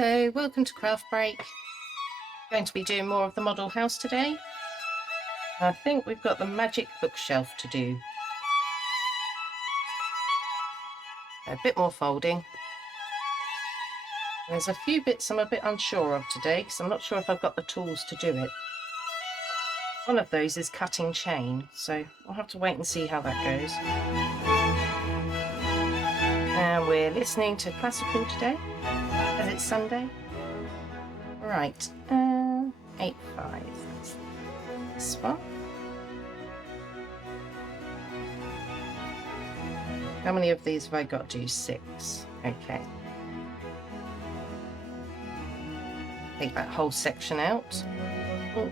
Hello, welcome to CraftBreak. Going to be doing more of the model house today. I think we've got the magic bookshelf to do. A bit more folding. There's a few bits I'm a bit unsure of today because I'm not sure if I've got the tools to do it. One of those is cutting chain, so I'll have to wait and see how that goes. And we're listening to classical today, as it's Sunday. Right, 8/5, that's this one. How many of these have I got to do? 6. Okay. Take that whole section out. Oh.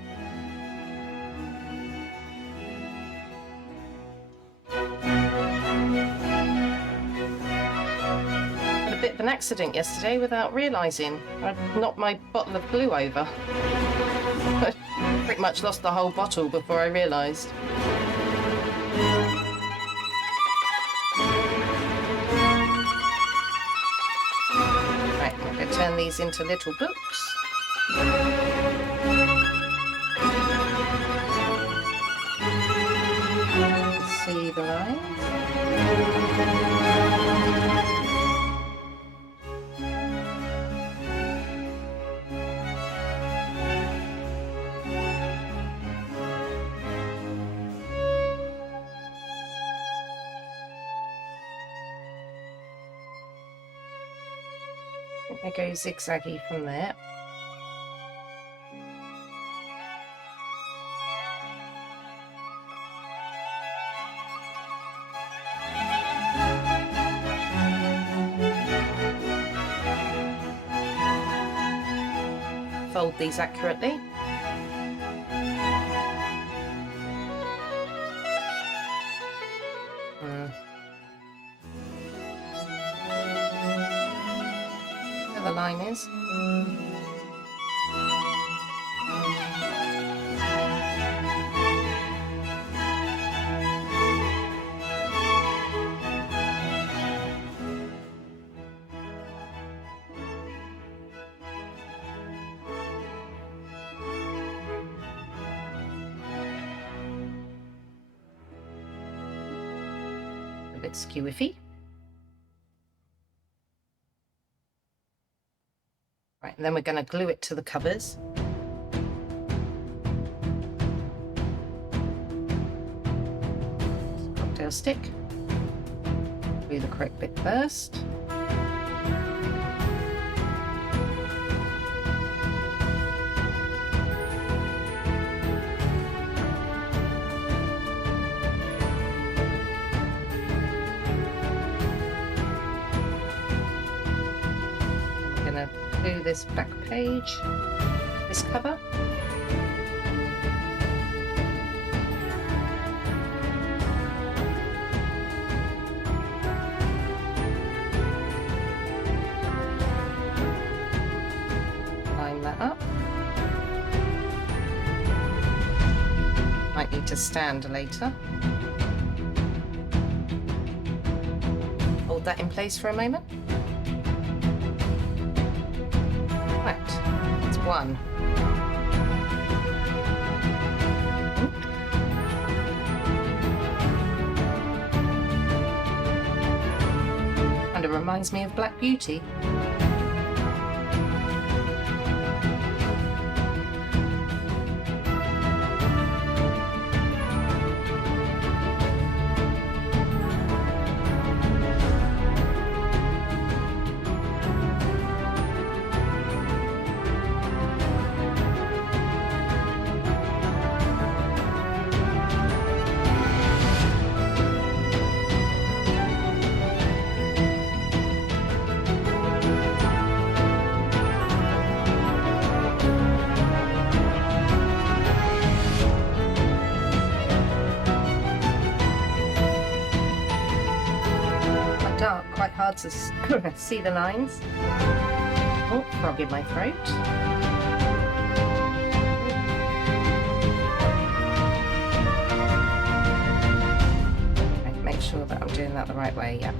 Had a bit of an accident yesterday without realising. I knocked my bottle of glue over. I pretty much lost the whole bottle before I realised. Right, I'm going to turn these into little books. See the lines. I go zigzaggy from there. Fold these accurately. Where the line is. A bit skew-iffy. Right, and then we're going to glue it to the covers. Cocktail stick. Glue the correct bit first. Do this back page, this cover. Line that up. Might need to stand later. Hold that in place for a moment. Right, that's one. And it reminds me of Black Beauty. Dark, quite hard to see the lines. Oh, frog in my throat. Okay, make sure that I'm doing that the right way, yeah.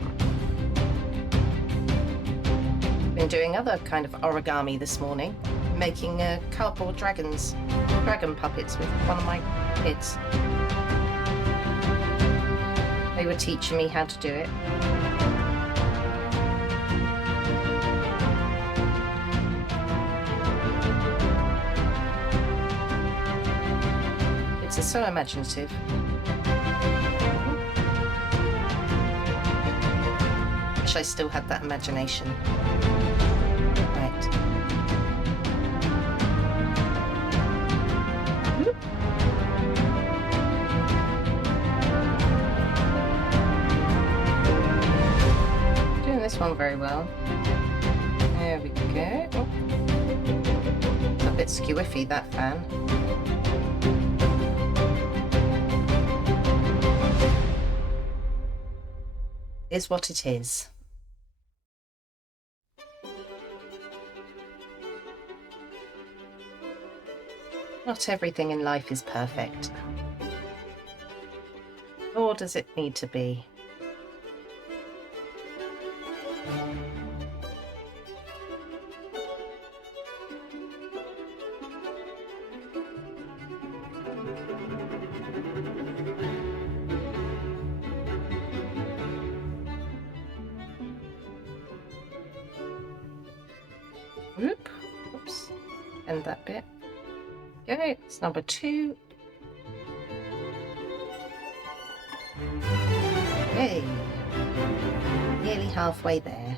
been doing other kind of origami this morning, making cardboard dragon puppets with one of my kids. They were teaching me how to do it. Kids are so imaginative. Wish I still had that imagination. Right. Doing this one very well. There we go. Oh. It's a bit skewiffy, that fan. Is what it is. Not everything in life is perfect. Nor does it need to be. Whoop. Oops. End that bit. Okay, it's number 2. Hey, nearly halfway there.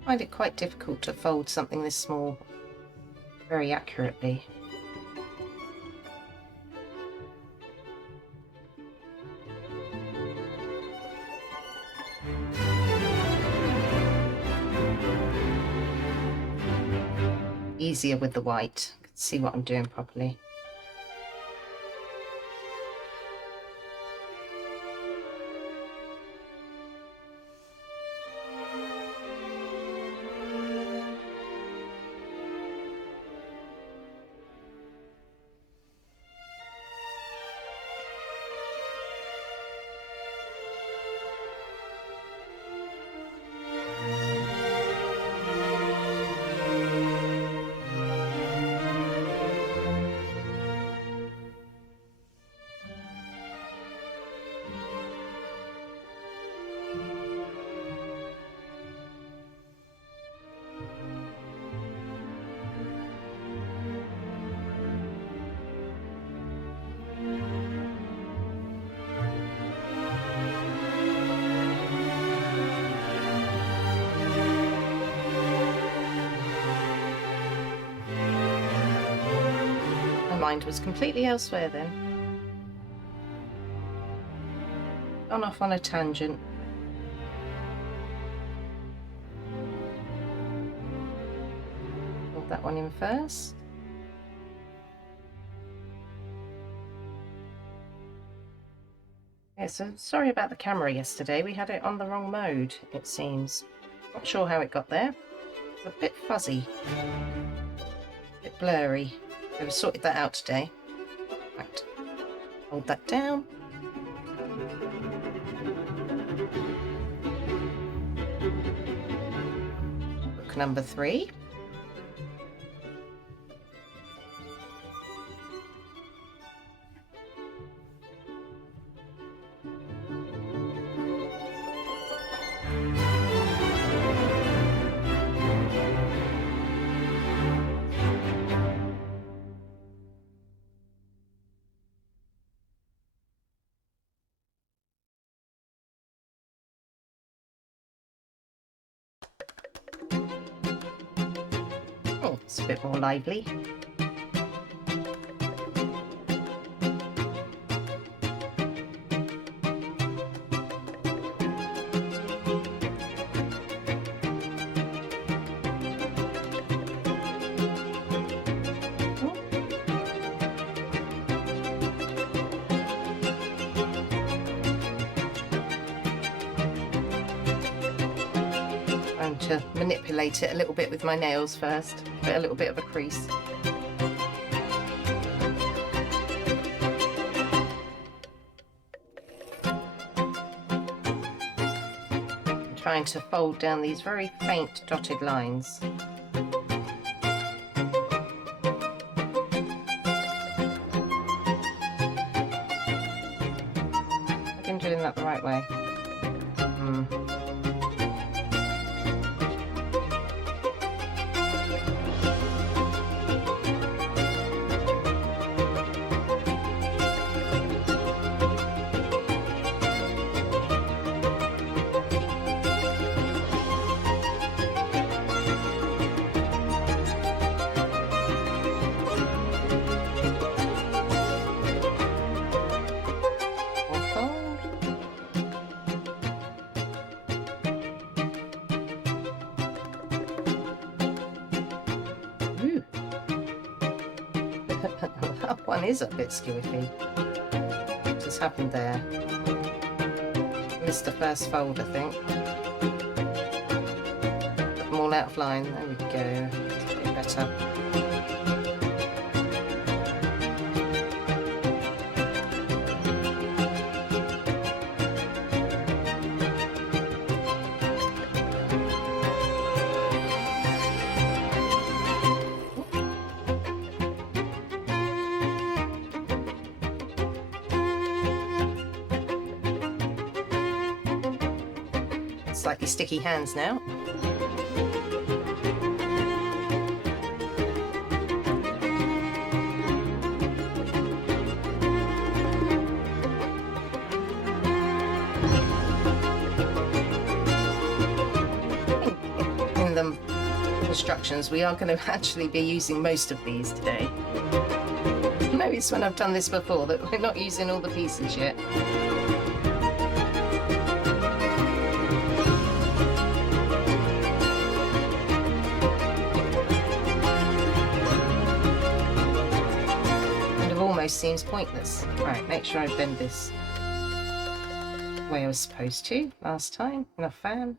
I find it quite difficult to fold something this small very accurately. Easier with the white. I can see what I'm doing properly. Mind was completely elsewhere then. Gone off on a tangent. Hold that one in first. Yeah, so sorry about the camera yesterday. We had it on the wrong mode, it seems. Not sure how it got there. It's a bit fuzzy. A bit blurry. We've sorted that out today. Right. Hold that down. Book number 3. Oh, it's a bit more lively. To manipulate it a little bit with my nails first, put a little bit of a crease. trying to fold down these very faint dotted lines. I've been doing that the right way. That one is a bit skewy. What just happened there? Missed the first fold, I think. Put them all out of line. There we go. It's a bit better. Slightly sticky hands now. In the instructions, we are going to actually be using most of these today. Notice when I've done this before that we're not using all the pieces yet. Seems pointless. Right, make sure I bend this the way I was supposed to last time in a fan.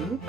Oop.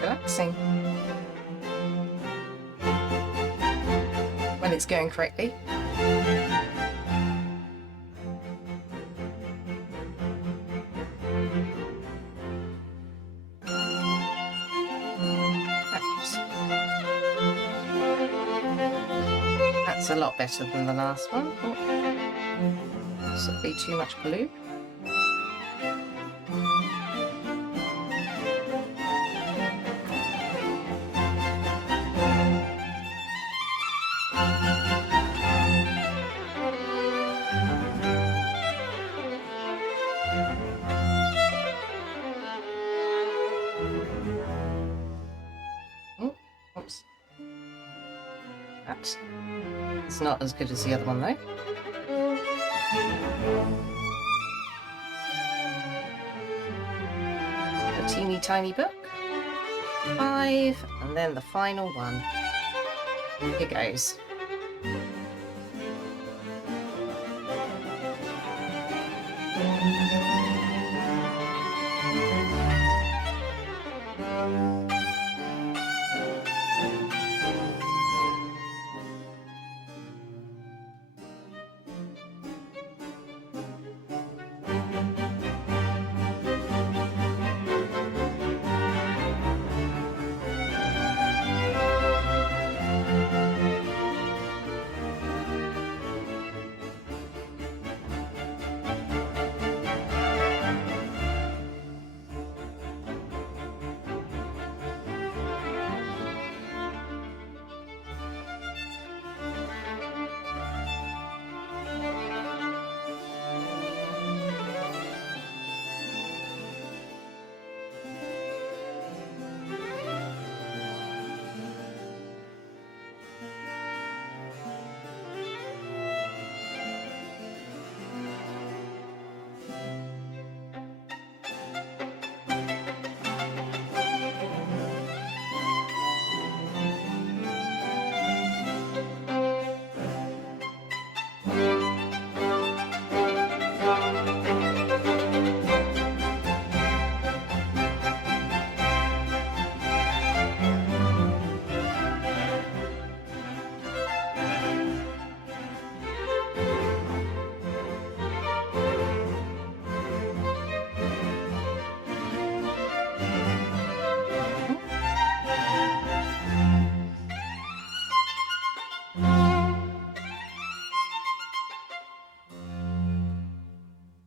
Relaxing when it's going correctly. That's a lot better than the last one. This would be too much glue. It's not as good as the other one though. A teeny tiny book. 5, and then the final one. Here goes.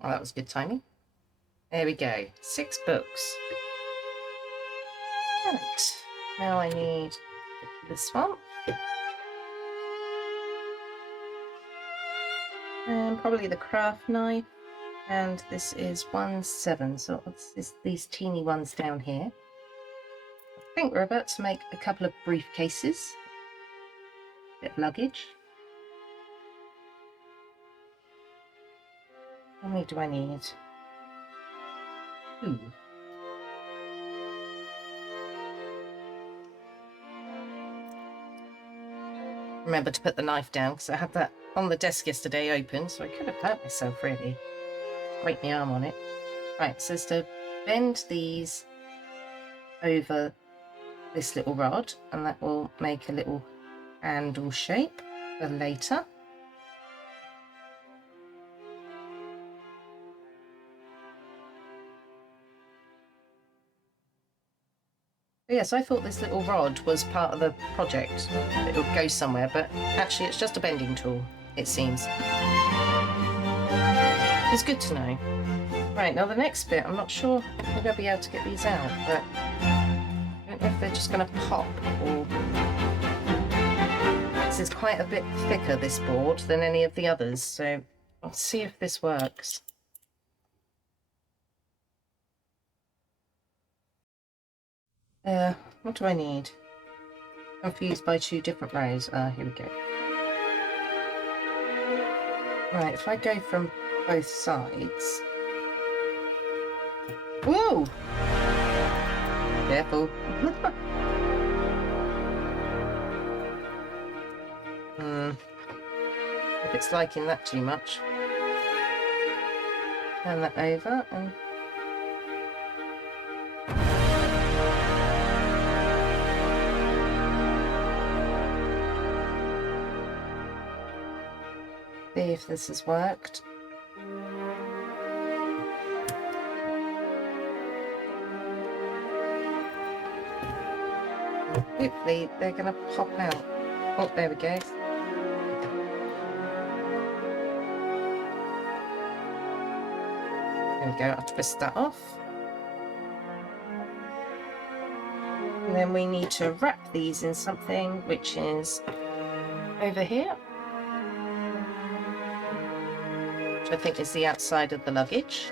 Oh, that was good timing. There we go. 6 books. Right. Now I need this one. And probably the craft knife. And this is 1/7. So it's these teeny ones down here. I think we're about to make a couple of briefcases. Bit of luggage. How many do I need? 2. Remember to put the knife down because I had that on the desk yesterday open, so I could have hurt myself really. Break my arm on it. Right, so it's to bend these over this little rod, and that will make a little handle shape for later. But yes, I thought this little rod was part of the project. It would go somewhere, but actually it's just a bending tool, it seems. It's good to know. Right, now the next bit, I'm not sure if I'll be able to get these out, but I don't know if they're just going to pop or... This is quite a bit thicker, this board, than any of the others, so I'll see if this works. What do I need? Confused by 2 different rows. Here we go. Right, if I go from both sides... Whoa! Careful. If it's liking that too much. Turn that over and... see if this has worked. Hopefully they're going to pop out. Oh, there we go. There we go, I'll twist that off. And then we need to wrap these in something which is over here. Which I think is the outside of the luggage.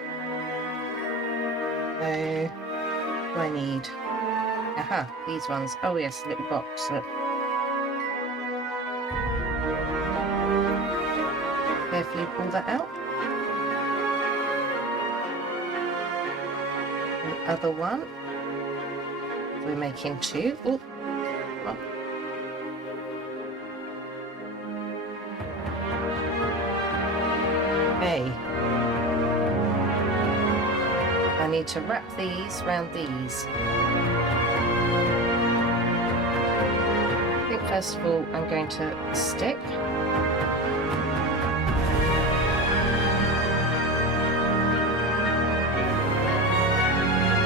So, what do I need? Aha, these ones. Oh yes, a little box. Look. Carefully pull that out. The other one. We're making 2. Oh, come on. Okay. I need to wrap these around these. I think first of all I'm going to stick.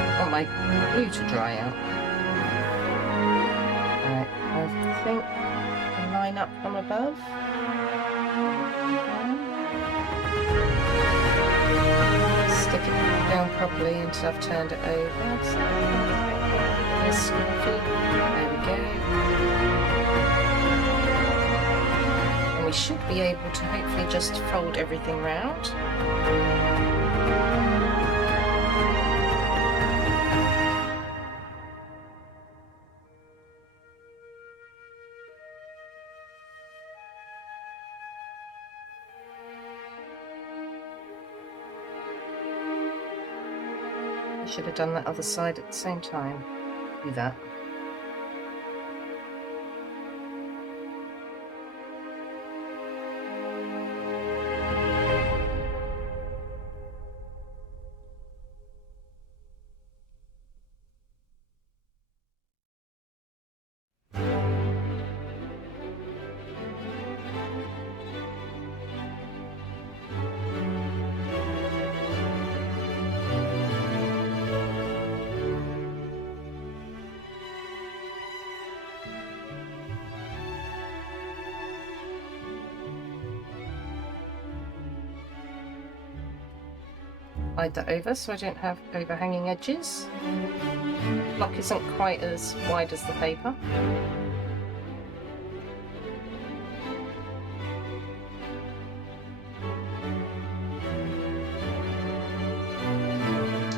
I want my glue to dry out. Right, I think I'll line up from above. Stick it down properly until I've turned it over. So, there we go. And we should be able to hopefully just fold everything round. I should have done that other side at the same time. Do that. slide that over so I don't have overhanging edges. The block isn't quite as wide as the paper.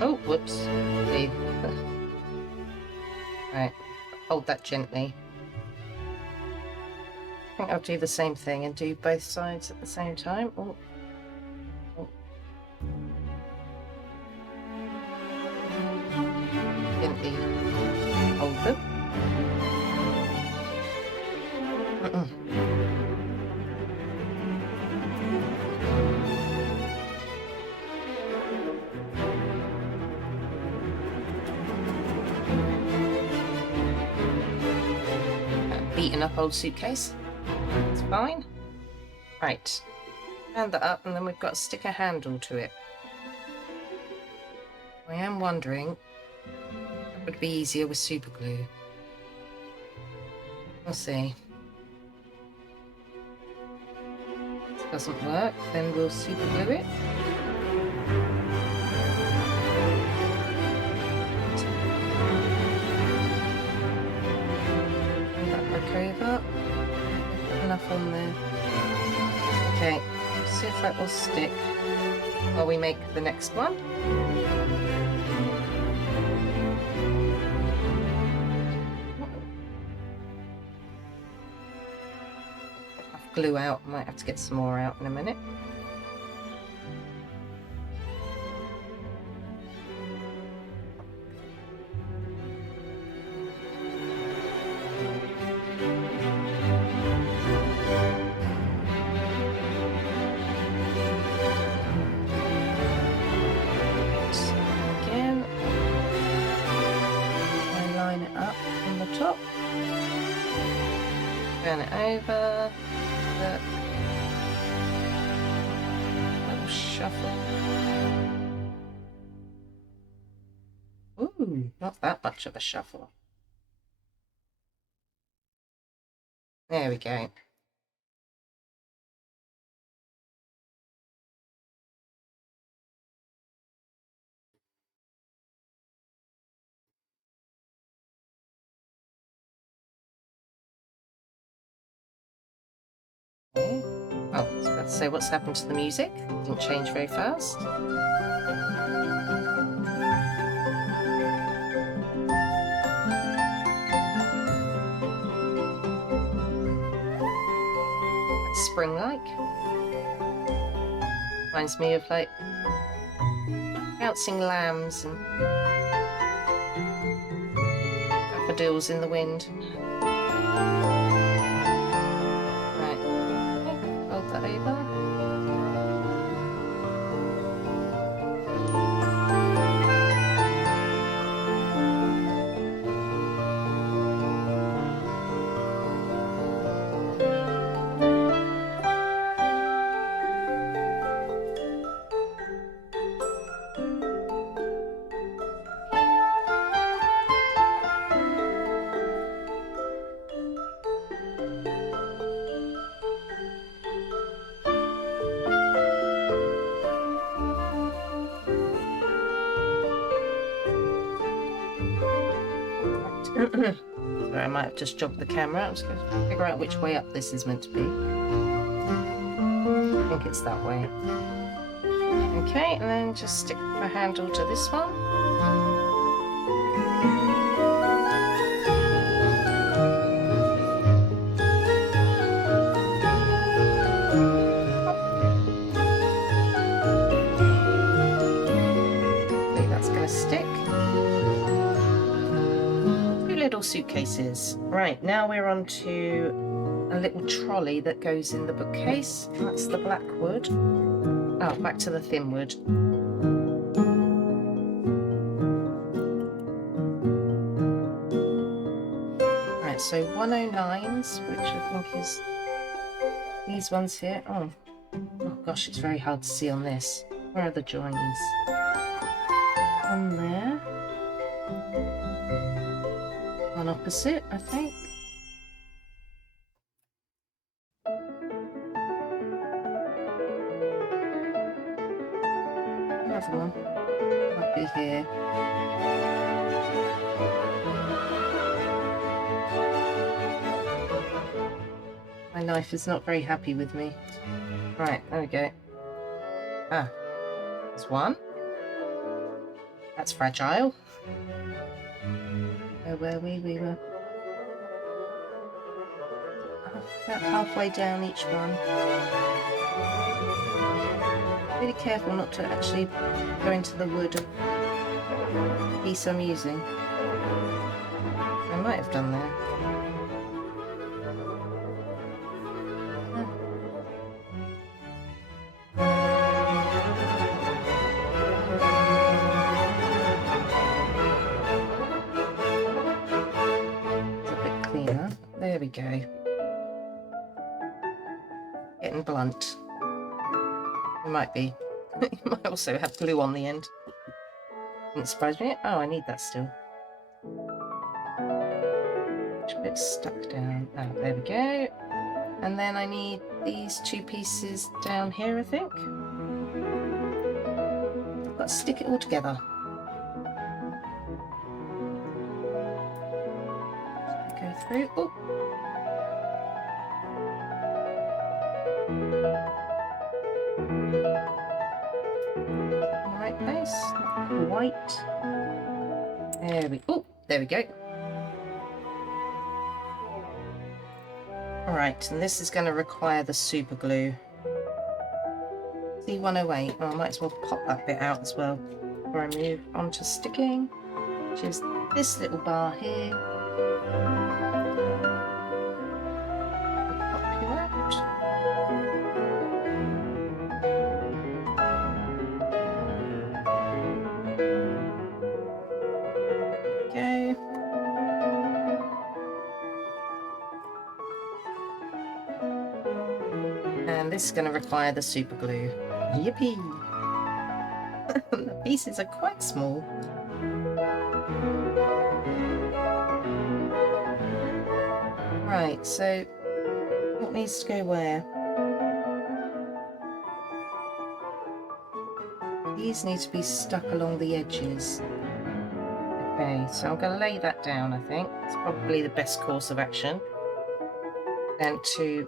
Oh, whoops. See. Right, hold that gently. I think I'll do the same thing and do both sides at the same time. Oh. Oh. Gently hold them. Beaten up old suitcase. It's fine. Right. Hand that up and then we've got to stick a handle to it. I am wondering if it would be easier with super glue. We'll see. If this doesn't work, then we'll super glue it. Bring that back over. Enough on there. Okay, see if that will stick while we make the next one. Glue out, might have to get some more out in a minute. Again, I line it up from the top, turn it over. Little shuffle. Ooh, not that much of a shuffle. There we go. Okay. Oh, I was about to say, what's happened to the music? It didn't change very fast. Spring-like. Reminds me of like bouncing lambs and daffodils in the wind. Right, okay, fold that over. Sorry, I might have just jogged the camera. I'm just going to figure out which way up this is meant to be. I think it's that way. Okay, and then just stick the handle to this one. Hopefully that's going to stick. Little suitcases. Right, now we're on to a little trolley that goes in the bookcase. That's the black wood. Oh, back to the thin wood. Right, so 109s, which I think is these ones here. Oh gosh, it's very hard to see on this. Where are the joins? On there. One opposite, I think. another one. Might be here. My knife is not very happy with me. Right, there we go. Ah, there's one. That's fragile. Where were we? We were about halfway down each one. Really careful not to actually go into the wood of the piece I'm using. I might have done there. There we go. Getting blunt. It might be. You might also have glue on the end. Wouldn't surprise me. Oh, I need that still. It's a bit stuck down. Oh, there we go. And then I need these two pieces down here, I think. I've got to stick it all together. Go through. Oh. Right place. White. There we go. Alright, and this is going to require the super glue. C108. Oh, I might as well pop that bit out as well before I move on to sticking, which is this little bar here. Pop you out. Go. And this is going to require the super glue. Yippee! The pieces are quite small. Right, so what needs to go where? These need to be stuck along the edges. Okay, so I'm going to lay that down, I think. It's probably the best course of action. And to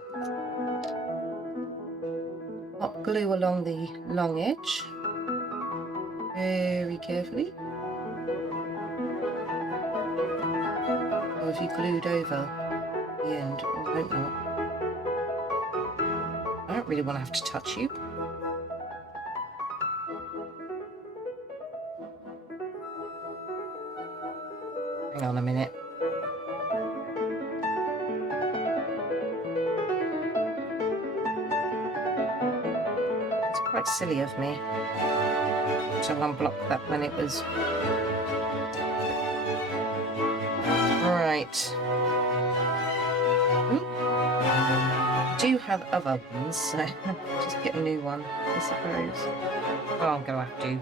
pop glue along the long edge. Very carefully. Or if you glued over the end, or don't not. I don't really want to have to touch you. Hang on a minute. It's quite silly of me to unblock that when it was... Right. I do have other ones, so just get a new one, I suppose. Oh, I'm going to have to.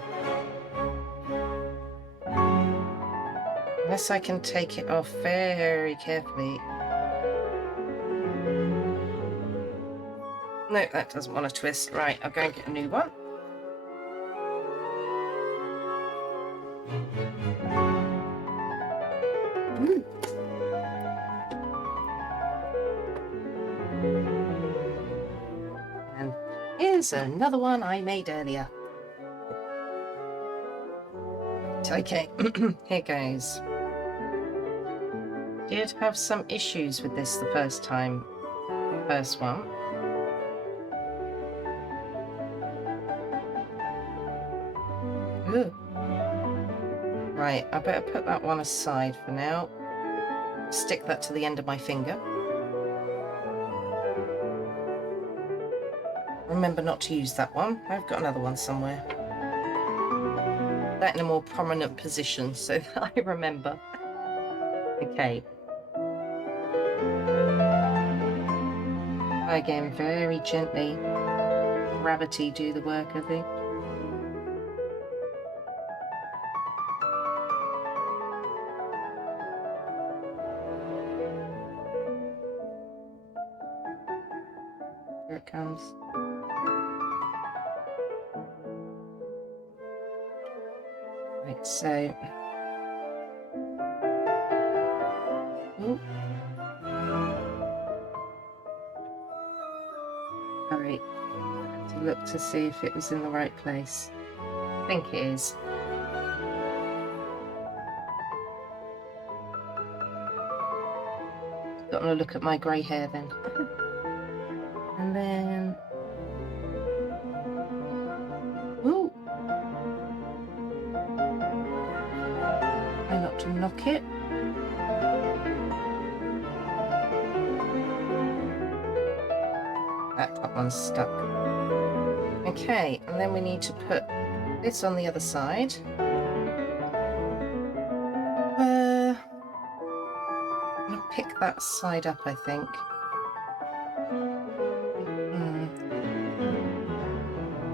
Unless I can take it off very carefully. No, that doesn't want to twist. Right, I'll go and get a new one. And here's another one I made earlier. Okay, here goes. Did have some issues with this the first one. Ooh. Right, I better put that one aside for now. Stick that to the end of my finger. Remember not to use that one. I've got another one somewhere. That in a more prominent position so that I remember. Okay. Again, very gently. Gravity do the work, I think. Here it comes. So, oh, sorry, I have to look to see if it was in the right place. I think it is. Got to look at my grey hair then. And then, ooh, try not to knock it. That one's stuck. Okay, and then we need to put this on the other side. I'm gonna pick that side up, I think.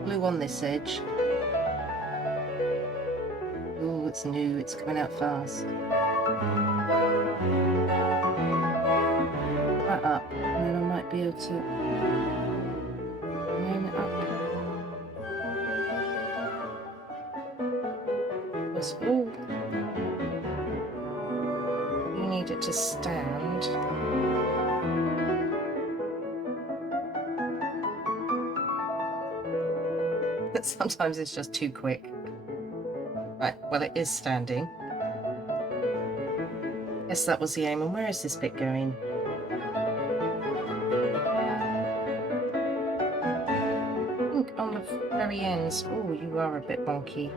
Glue on this edge. Oh, it's new, it's coming out fast. That up, and then I might be able to line it up. Oh, you need it to stand. Sometimes it's just too quick. Right, well, it is standing. Yes, that was the aim. And where is this bit going? I think on the very ends. Oh, you are a bit wonky.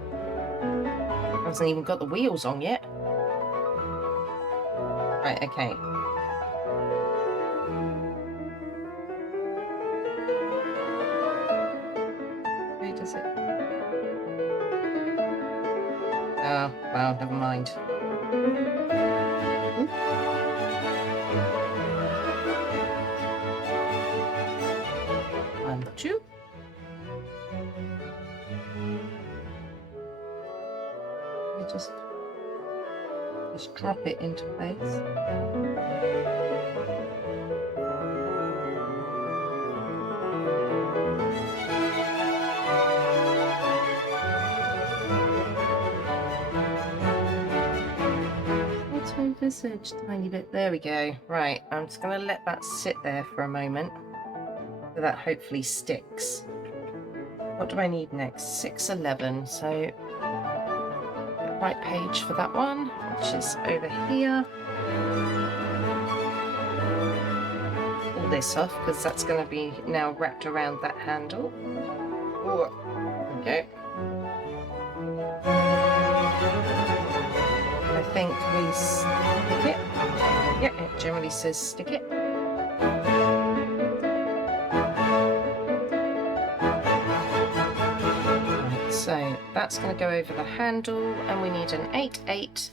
Hasn't even got the wheels on yet. Right, okay. Where does it? Oh, well, never mind. Ooh. 1, 2. Just drop it into place. Auto-visage, tiny bit. There we go. Right, I'm just going to let that sit there for a moment so that hopefully sticks. What do I need next? 611. So right page for that one, which is over here. Pull this off because that's going to be now wrapped around that handle. Ooh, there we go. I think we stick it. Yeah, it generally says stick it. So that's going to go over the handle, and we need an 8/8,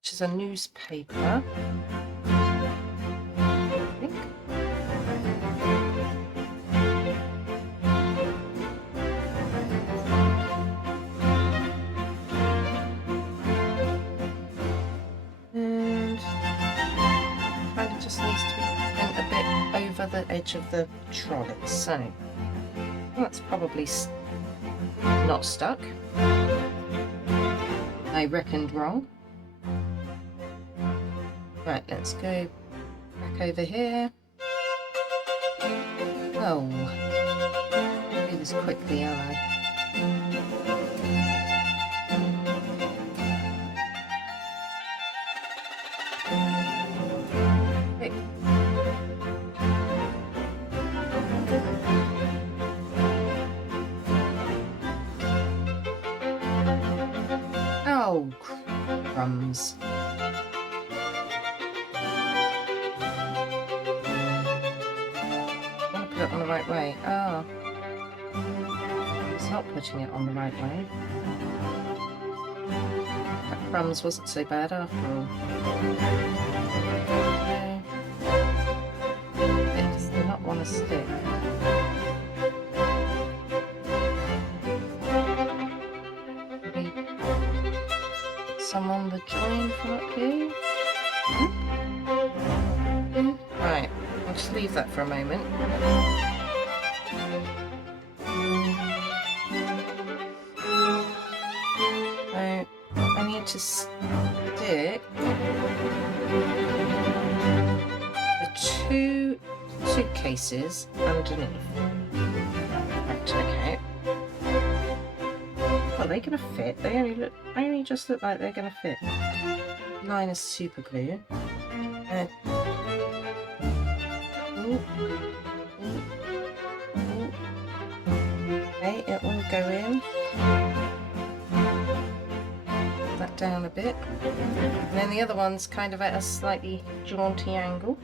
which is a newspaper, I think. And kind of just needs to be bent a bit over the edge of the trolley. So that's probably not stuck. I reckoned wrong. Right, let's go back over here. Oh, do this quickly, aren't I? Quick. Oh, crumbs. I want to put it on the right way. Oh. It's not putting it on the right way. That crumbs wasn't so bad after all. Okay. It does not want to stick. Some on the join from up here. Right, I'll just leave that for a moment. to stick the 2 suitcases underneath. Right, okay. Are they going to fit? They only just look like they're going to fit. Line is super glue. Okay, it will go in. Put that down a bit. And then the other one's kind of at a slightly jaunty angle.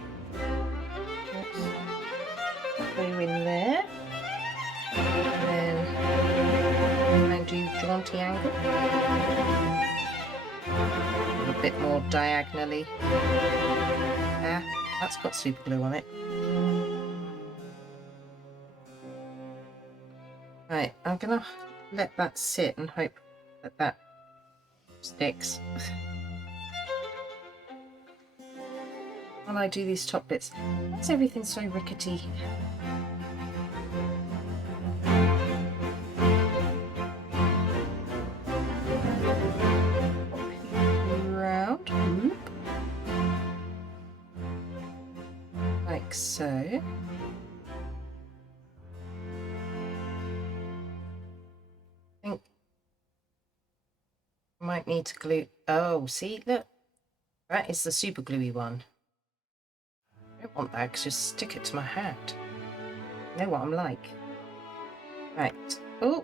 Oops. Glue in there. And then do jaunty angle. A bit more diagonally. Yeah, that's got super glue on it. Right, I'm gonna let that sit and hope that that sticks. When I do these top bits, why is everything so rickety? Round, like so. Might need to glue. Oh, see, look, that is the super gluey one. I don't want that because just stick it to my hat. You know what I'm like. Right. Oh,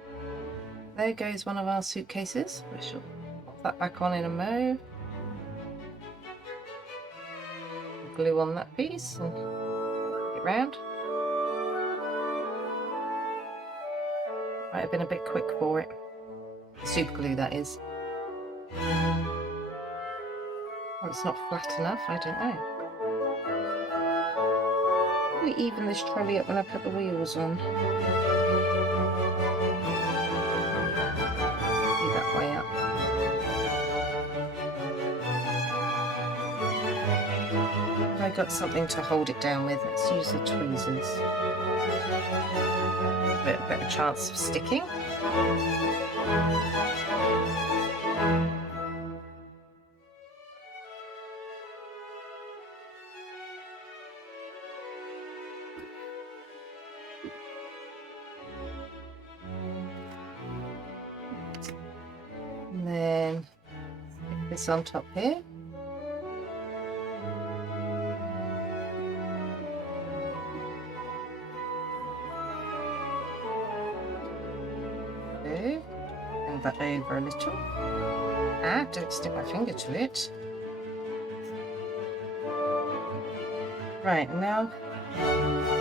there goes one of our suitcases. We shall pop that back on in a mo. Glue on that piece and get round. Might have been a bit quick for it. Super glue, that is. Well, it's not flat enough, I don't know. Probably even this trolley up when I put the wheels on. Do that way up. Have I got something to hold it down with? Let's use the tweezers. A bit better chance of sticking. And then stick this on top here. Bend that over a little. Ah, don't stick my finger to it. Right, and now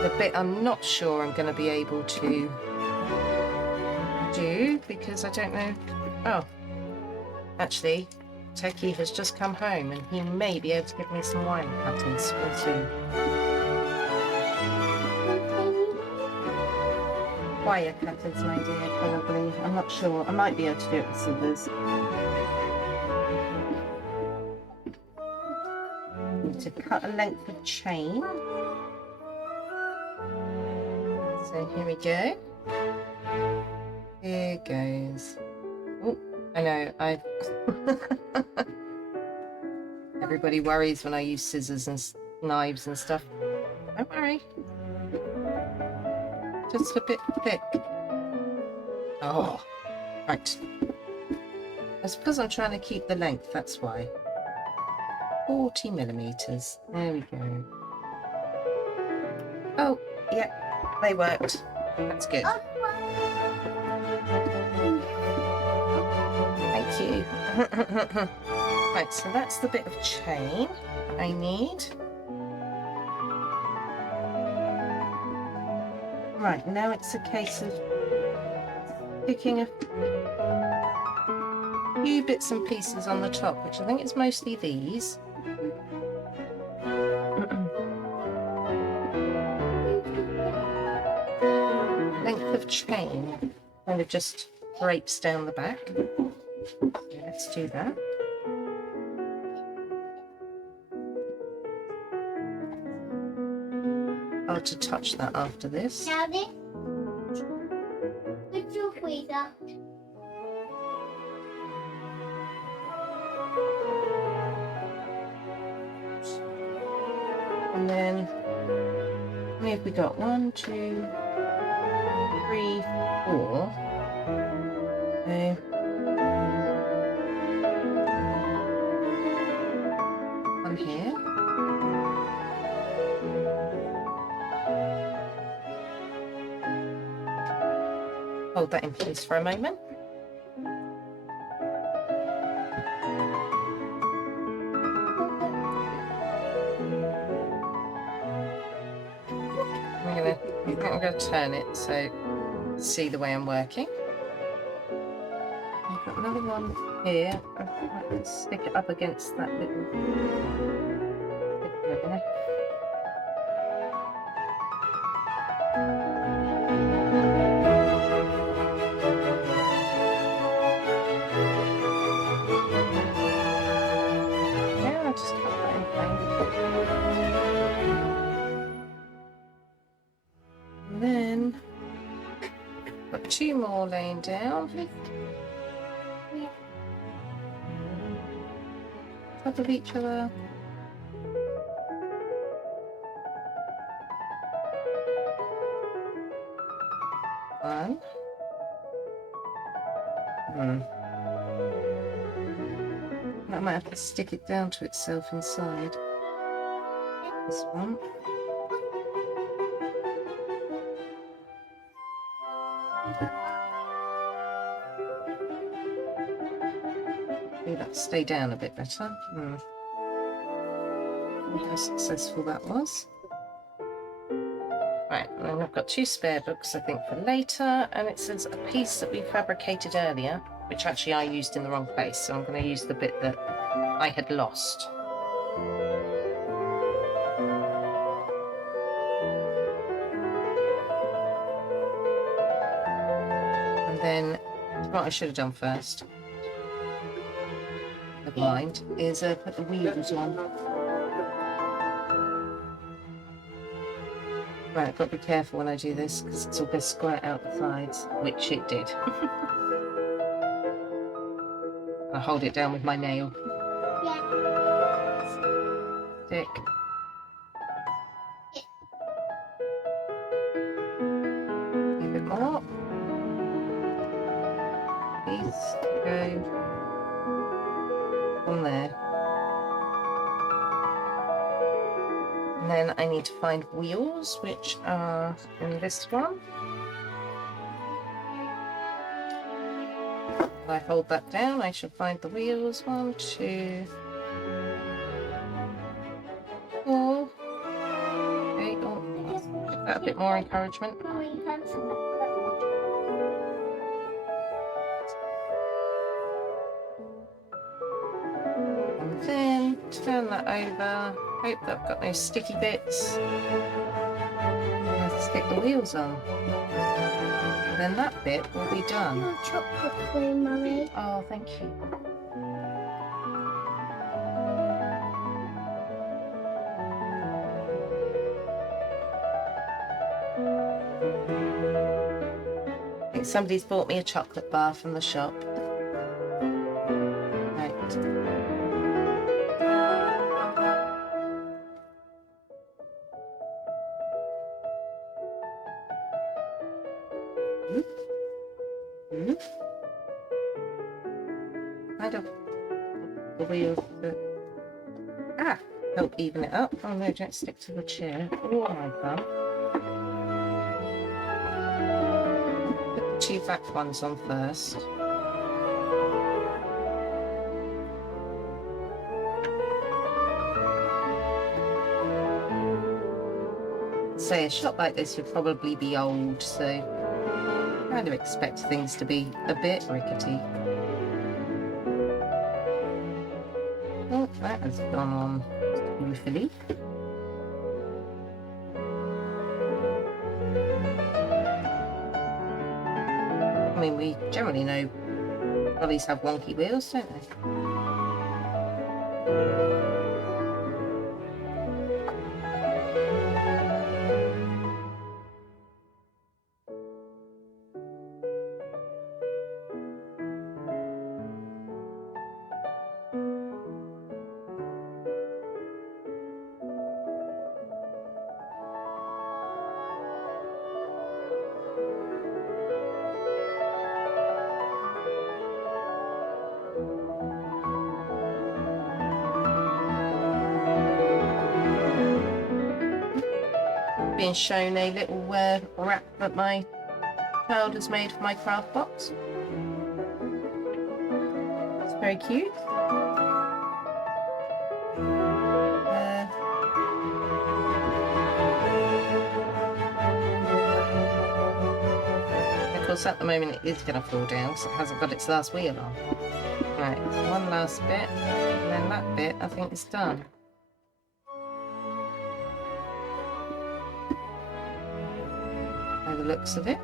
the bit I'm not sure I'm going to be able to do because I don't know. Oh, actually, Techie has just come home and he may be able to give me some wire cutters. We'll see. Wire cutters, my dear, probably. I'm not sure. I might be able to do it with scissors. Need to cut a length of chain. So here we go. Here goes. Oh, I know, everybody worries when I use scissors and knives and stuff. Don't worry. Just a bit thick. Oh, right. That's because I'm trying to keep the length, that's why. 40 millimeters. There we go. Oh, yeah, they worked. That's good. Thank you. Right, so that's the bit of chain I need. Right, now it's a case of sticking a few bits and pieces on the top, which I think is mostly these. Length of chain kind of just drapes down the back. So let's do that. I'll to touch that after this. Daddy, put your feet up. many have we got? 1, 2, 3, 4. So one here. Hold that in place for a moment. I'm going to turn it so see the way I'm working. I've got another one here. I think I can stick it up against that little bit there. Yeah, I'll just cut that in place. And then got 2 more laying down. Top of each other. One. I might have to stick it down to itself inside. This one. Maybe that'll stay down a bit better. How successful that was. Right, and then I've got 2 spare books I think for later, and it says a piece that we fabricated earlier, which actually I used in the wrong place, so I'm going to use the bit that I had lost. And then what I should have done first, never mind, is put the wheels on. Right, I've got to be careful when I do this because it's all going to squirt out the sides, which it did. I hold it down with my nail. Yeah. Stick. A bit more. Piece go on there. And then I need to find wheels, which are in this one. If I hold that down, I should find the wheels. 1, 2, 4. Okay, oh, give that a bit more encouragement. And then turn that over. Hope that I've got no sticky bits. Let's stick the wheels on. And then that bit will be done. Your chocolate cream, Mummy. Oh, thank you. I think somebody's bought me a chocolate bar from the shop. Right. Kind of the wheels to help even it up. Oh no, don't stick to the chair. Oh my god. Put the 2 back ones on first. Say a shop like this would probably be old, so I kind of expect things to be a bit rickety. Oh, that has gone on smoothly. I mean, we generally know lollies have wonky wheels, don't they? being shown a little wrap that my child has made for my craft box. It's very cute. Of course, at the moment it is going to fall down because it hasn't got its last wheel on. Right, one last bit, and then that bit I think is done. By the looks of it.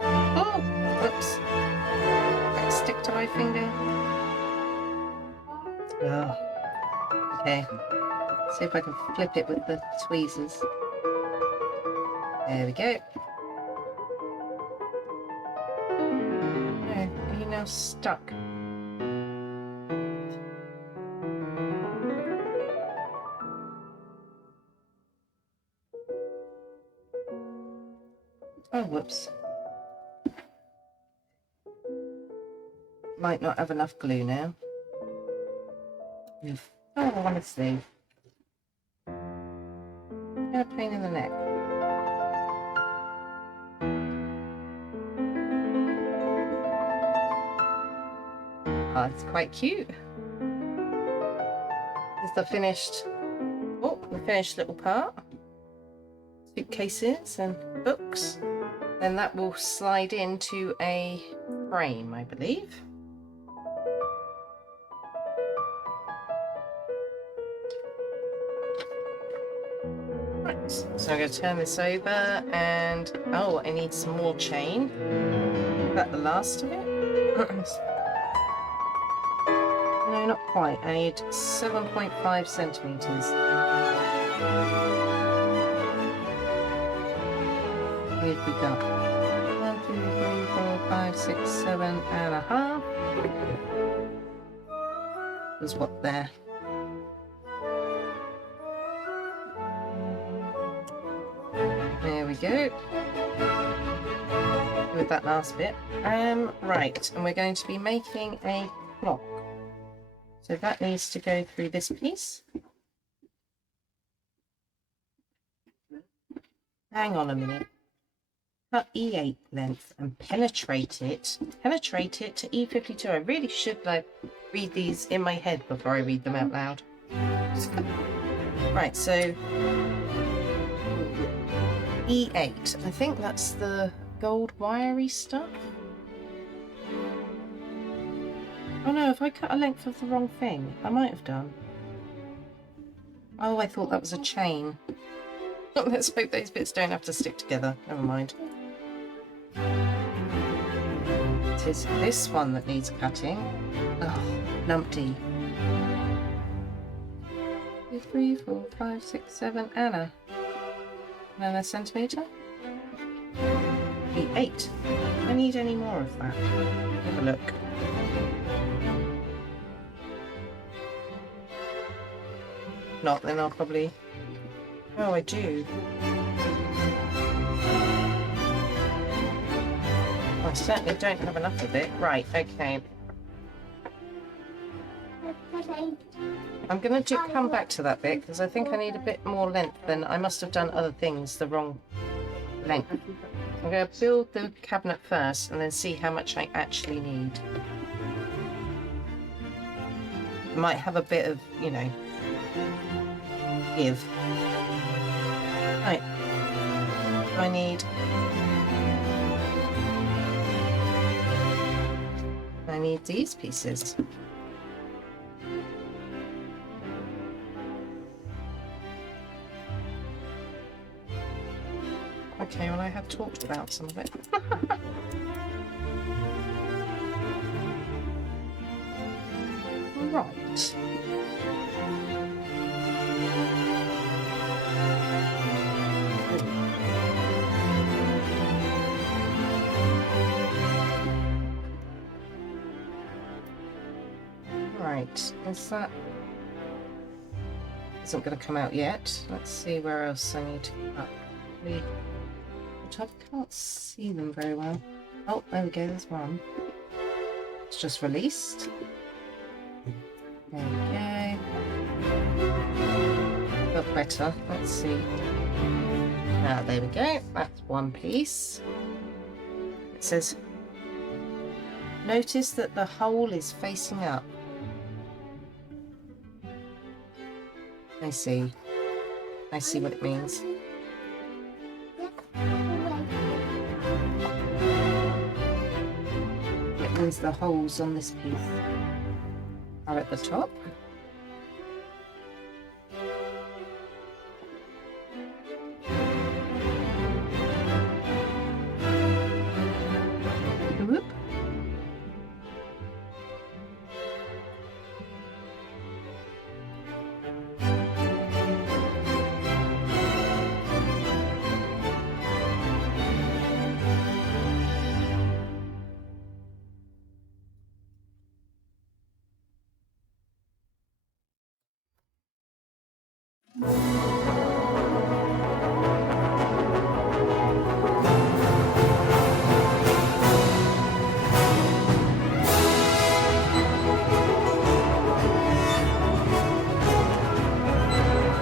Oh, whoops. Got stick to my finger. Oh, okay. See if I can flip it with the tweezers. There we go. There, are you now stuck? Oh, whoops. Might not have enough glue now. Oh, honestly. A pain in the neck. Oh, it's quite cute. This is the finished, the finished little part. Suitcases and books. Then that will slide into a frame, I believe. Right, so I'm going to turn this over and, oh, I need some more chain. Is that the last of it? No, not quite. I need 7.5 centimetres. What have we got? 1, 2, 3, 4, 5, 6, 7.5. There's what there? There we go. With that last bit. Right, and we're going to be making a clock. So that needs to go through this piece. Hang on a minute. Cut E8 length and penetrate it to E52. I really should read these in my head before I read them out loud. Right, so E8. I think that's the gold wiry stuff. Oh no, if I cut a length of the wrong thing, I might have done. Oh, I thought that was a chain. Let's hope those bits don't have to stick together. Never mind. It is this one that needs cutting. Oh, numpty. 2, 3, 4, 5, 6, 7, and a centimetre. E8. Do I need any more of that? Have a look. Not, then I'll probably... Oh, I do. I certainly don't have enough of it. Right, okay. I'm going to come back to that bit because I think I need a bit more length than I must have done other things the wrong length. I'm going to build the cabinet first and then see how much I actually need. I might have a bit of, you know, give. Right. I need these pieces. Okay, well I have talked about some of it. Right. Right, is that... isn't going to come out yet. Let's see where else I need to cut. Which I can't see them very well. Oh, there we go, there's one. It's just released. There we go. Look better. Let's see. Ah, there we go. That's one piece. It says, notice that the hole is facing up. I see. I see what it means. It means the holes on this piece are at the top. Whoop.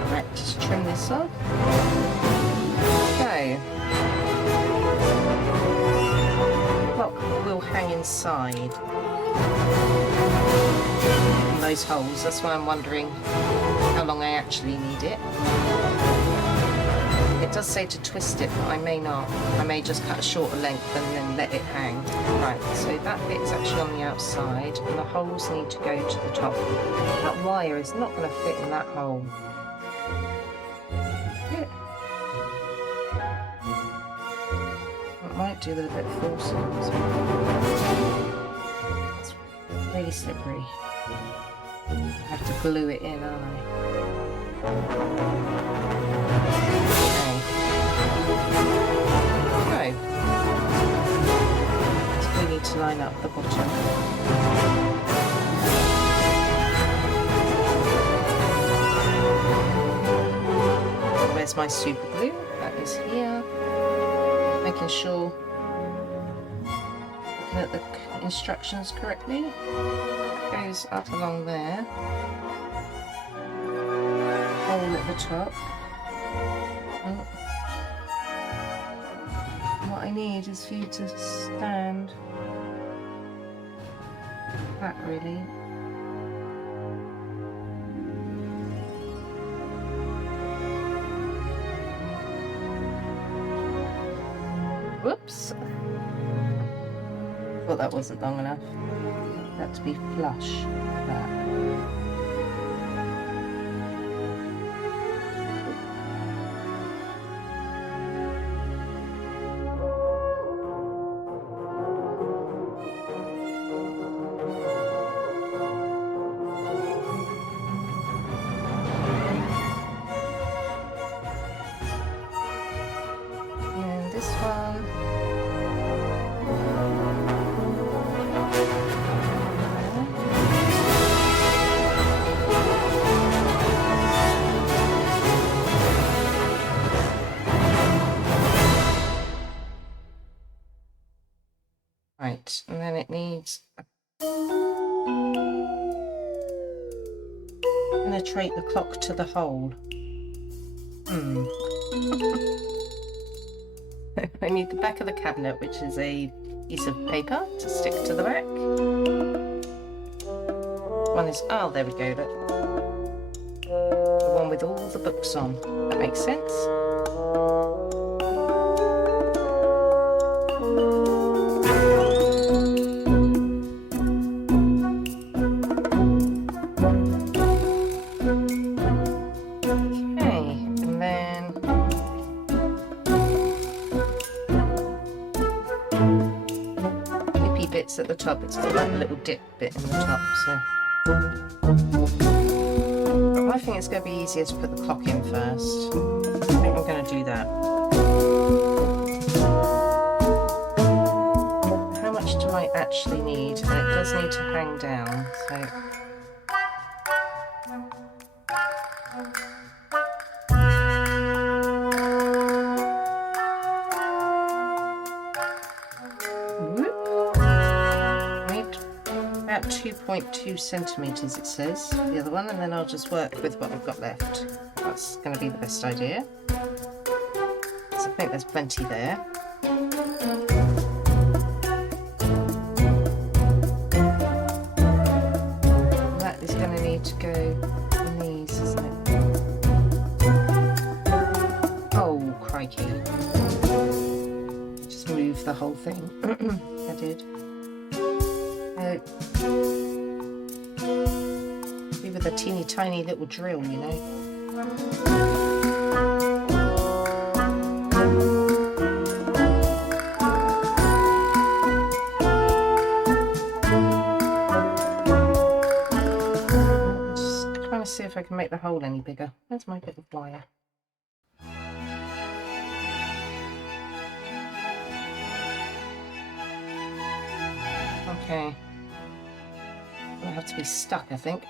Right, just trim this off. So, the clock will hang inside those holes. That's why I'm wondering how long I actually need it. It does say to twist it, but I may not. I may just cut a shorter length and then let it hang. Right, so that bit's actually on the outside and the holes need to go to the top. That wire is not going to fit in that hole. It might do with a bit of forcing. It's really slippery. I have to glue it in, aren't I? Okay. So we need to line up the bottom. Where's my super glue? That is here. Making sure, looking at the instructions correctly. That goes up along there. Hole at the top. Oh. What I need is for you to stand flat, really. Whoops. Thought that wasn't long enough. That to be flush. That. And this one. Right, and then it needs penetrate the clock to the hole. I need the back of the cabinet, which is a piece of paper to stick to the back. One is, oh, there we go, look. The one with all the books on. That makes sense. Bits at the top, it's got that little dip bit in the top, so I think it's going to be easier to put the clock in first. I think I'm going to do that. How much do I actually need? And it does need to hang down, so about 2.2 centimetres it says, the other one, and then I'll just work with what I've got left. That's going to be the best idea. So I think there's plenty there. That is going to need to go on these, isn't it? Oh, crikey. Just move the whole thing. I did. With a teeny tiny little drill, you know. Just trying to see if I can make the hole any bigger. Where's my bit of wire? Okay. I have to be stuck, I think.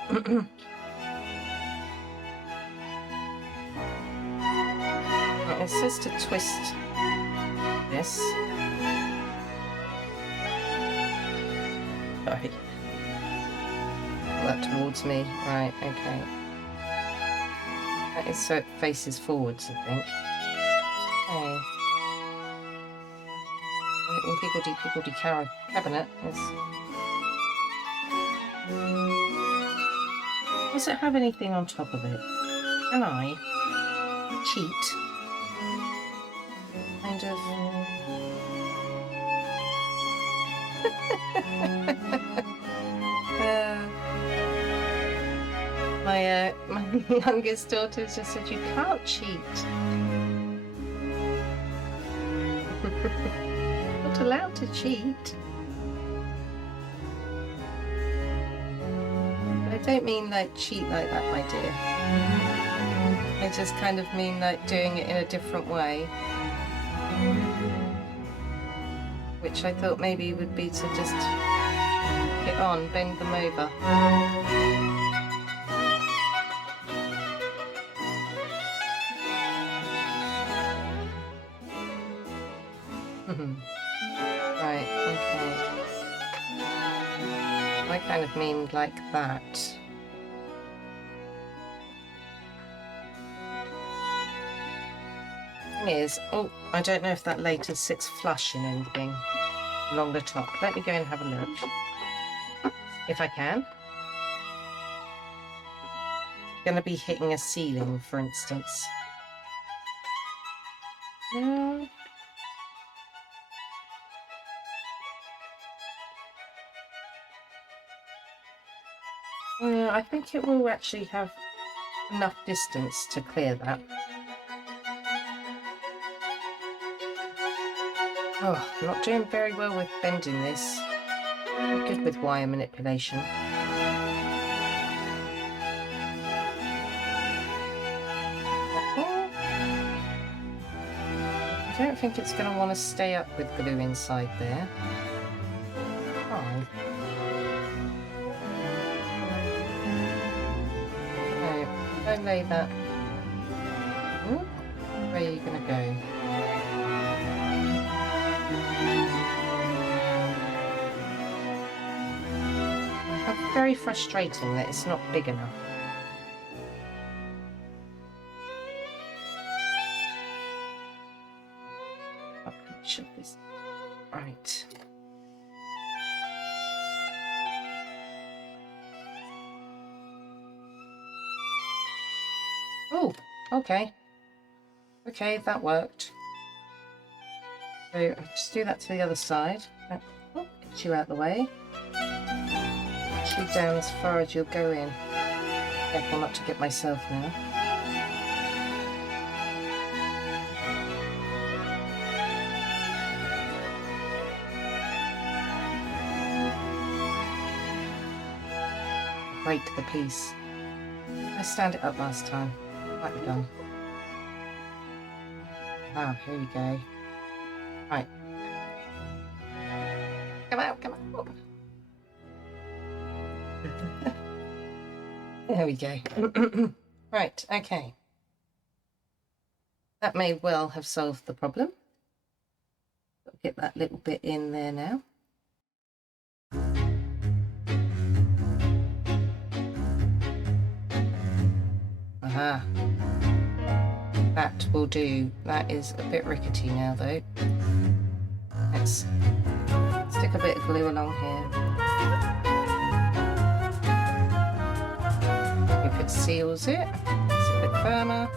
It says to twist this. Sorry. Pull that towards me. Right, okay. That is so it faces forwards, I think. Okay. A little higgledy-piggledy cabinet is... Does it have anything on top of it? Can I cheat? Kind of. My youngest daughter just said you can't cheat. Not allowed to cheat. I don't mean like cheat like that, my dear. I just kind of mean like doing it in a different way. Which I thought maybe would be to just get on, bend them over. Right, okay. I kind of mean like that. Thing is, oh, I don't know if that later sits flush in anything along the top. Let me go and have a look. If I can. Going to be hitting a ceiling, for instance. No. I think it will actually have enough distance to clear that. Oh, I'm not doing very well with bending this. I'm good with wire manipulation. I don't think it's going to want to stay up with glue inside there. Fine. Go lay that. Ooh, where are you going to go? It's very frustrating that it's not big enough. Should this right? Oh, okay. Okay, that worked. So I'll just do that to the other side. Oh, get you out the way. Push you down as far as you'll go in. Careful not to get myself now. Break the piece. I stand it up last time. Might be done. Ah, here we go. Right. Come out, come out. There we go. Right, okay. That may well have solved the problem. Get that little bit in there now. Aha. That will do. That is a bit rickety now though. Let's stick a bit of glue along here. If it seals it, it's a bit firmer.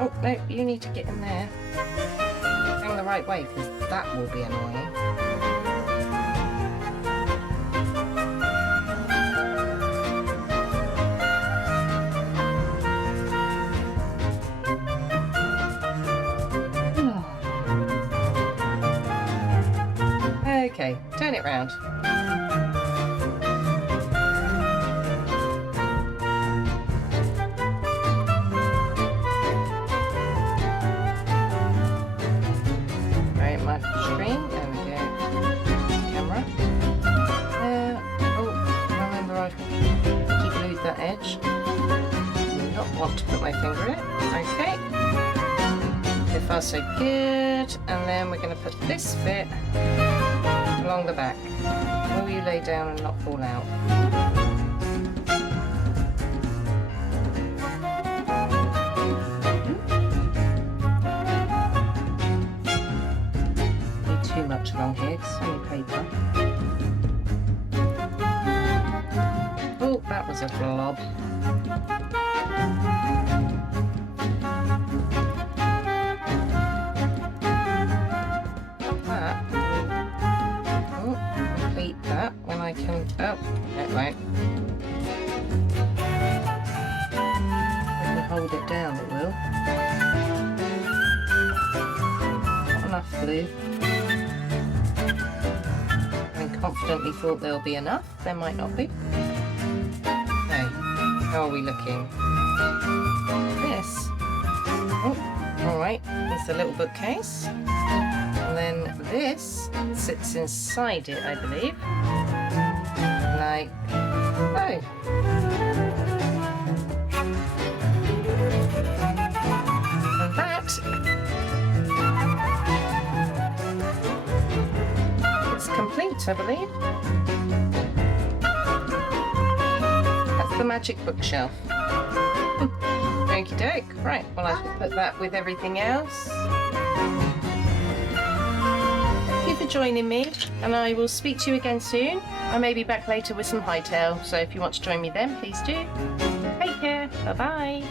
Oh no, you need to get in there. Hang the right way because that will be annoying. Okay, turn it round. Right, my screen. There we go. Camera. Oh, remember I've glued that edge. Do not want to put my finger in it. Okay. So far so good. And then we're going to put this bit along the back. Will you lay down and not fall out? Not too much along here because it's only paper. Oh, that was a blob. That when I can. Oh, it won't. I can hold it down, it will. Not enough glue. I confidently thought there'll be enough. There might not be. Okay, how are we looking? This. Oh, alright, there's the little bookcase. And then this sits inside it, I believe. Like so. And that is complete, I believe. That's the magic bookshelf. Okie doke. Right, well I shall put that with everything else. For joining me, and I will speak to you again soon. I may be back later with some hightail, so if you want to join me then, please do. Take care. Bye bye.